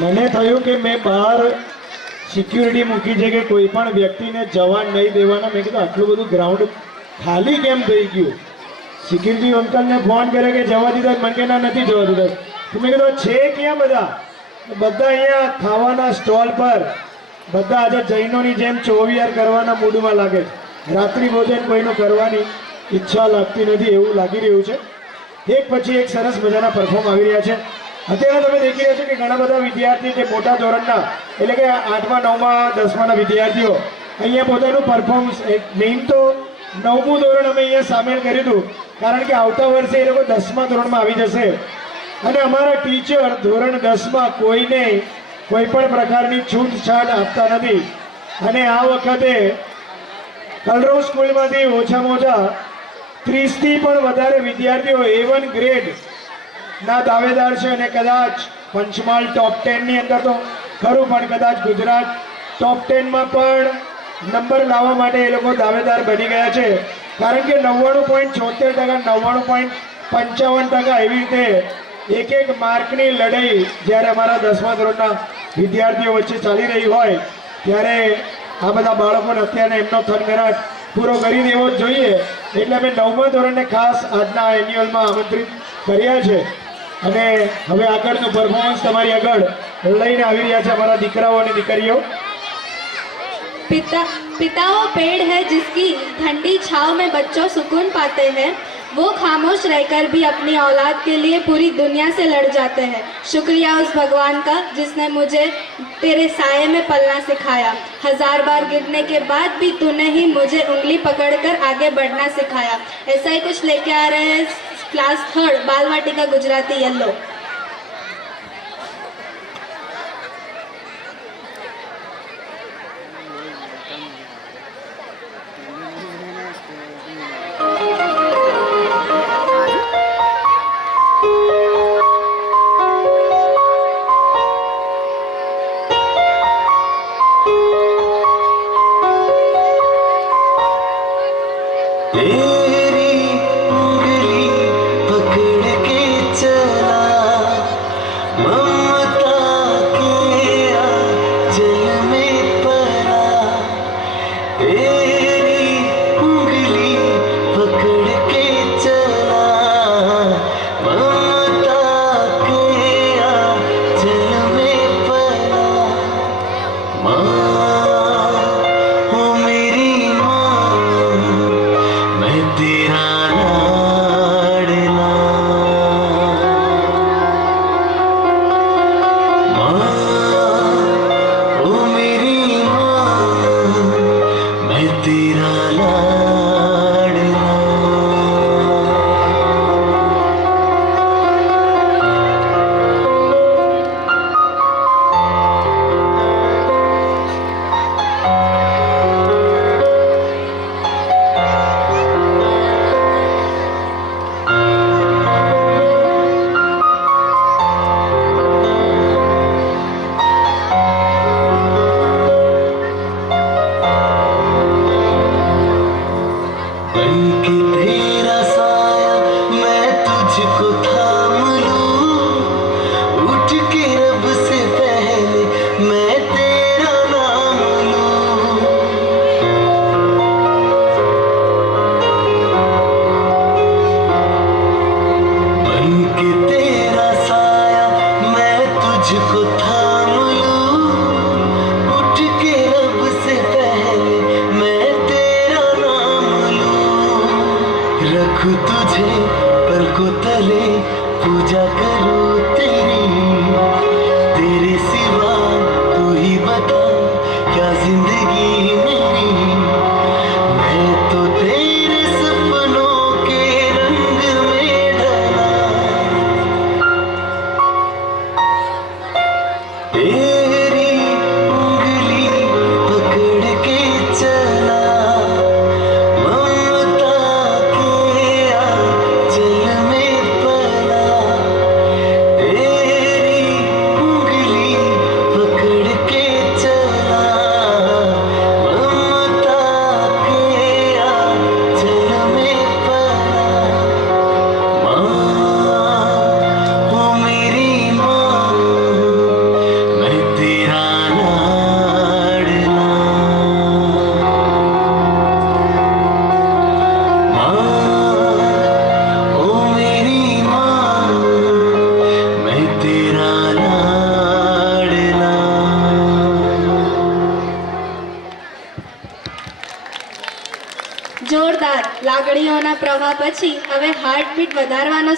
મને થયું કે મેં બહાર સિક્યુરિટી મૂકી છે કે કોઈ પણ વ્યક્તિને જવા નહીં દેવાના. મેં કીધું આટલું બધું ગ્રાઉન્ડ ખાલી કેમ થઈ ગયું. સિક્યુરિટી અંકલને ફોન કરે કે જવા દીધા, મને કે ના નથી જવા દીધા. તો મેં કીધું છે ક્યાં બધા? બધા અહીંયા ખાવાના સ્ટોલ પર બધા આજે જૈનોની જેમ ચોવિયાર કરવાના મૂડમાં લાગે છે. રાત્રિ ભોજન કોઈનું કરવાની ઈચ્છા લાગતી નથી એવું લાગી રહ્યું છે. એક પછી એક સરસ મજાના પરફોર્મ આવી રહ્યા છે. અત્યારે તમે દેખી રહ્યા છો કે ઘણા બધા વિદ્યાર્થી જે મોટા ધોરણના એટલે કે 8મા 9મા 10માના વિદ્યાર્થીઓ અહીંયા પોતાનું પરફોર્મન્સ મેઇન તો 9મું ધોરણ અમે અહીંયા સામેલ કર્યું હતું, કારણ કે આવતા વર્ષે એ લોકો 10મા ધોરણમાં આવી જશે અને અમારા ટીચર ધોરણ 10માં કોઈને કોઈ પણ પ્રકારની છૂટછાટ આપતા નથી. અને આ વખતે કલરવ સ્કૂલમાંથી ઓછામાં ઓછા 30થી પણ વધારે વિદ્યાર્થીઓ A1 ગ્રેડ ના દાવેદાર છે અને કદાચ પંચમહાલ ટોપ 10ની અંદર તો ખરું, પણ કદાચ ગુજરાત ટોપ 10માં પણ નંબર લાવવા માટે એ લોકો દાવેદાર બની ગયા છે. કારણ કે 90.76%, 90.55% એવી રીતે એક માર્કની લડાઈ જ્યારે અમારા 10મા ધોરણના વિદ્યાર્થીઓ વચ્ચે ચાલી રહી હોય ત્યારે આ બધા બાળકોને અત્યારે એમનો થનગનાટ પૂરો કરી દેવો જ જોઈએ. એટલે અમે 9મા ધોરણને ખાસ આજના એન્યુઅલમાં આમંત્રિત કર્યા છે અને હવે આગળનું પરફોર્મન્સ તમારી આગળ લઈને આવી રહ્યા છે અમારા દીકરાઓ અને દીકરીઓ. पिता वो पेड़ है जिसकी ठंडी छांव में बच्चों सुकून पाते हैं. वो खामोश रहकर भी अपनी औलाद के लिए पूरी दुनिया से लड़ जाते हैं. शुक्रिया उस भगवान का जिसने मुझे तेरे साये में पलना सिखाया. 1000 बार गिरने के बाद भी तूने ही मुझे उंगली पकड़कर आगे बढ़ना सिखाया. ऐसा ही कुछ लेके आ रहे हैं क्लास 3 बाल वाटिका गुजराती येलो. પ્રવાહ પછી હવે હાર્ટબીટ વધારવાનો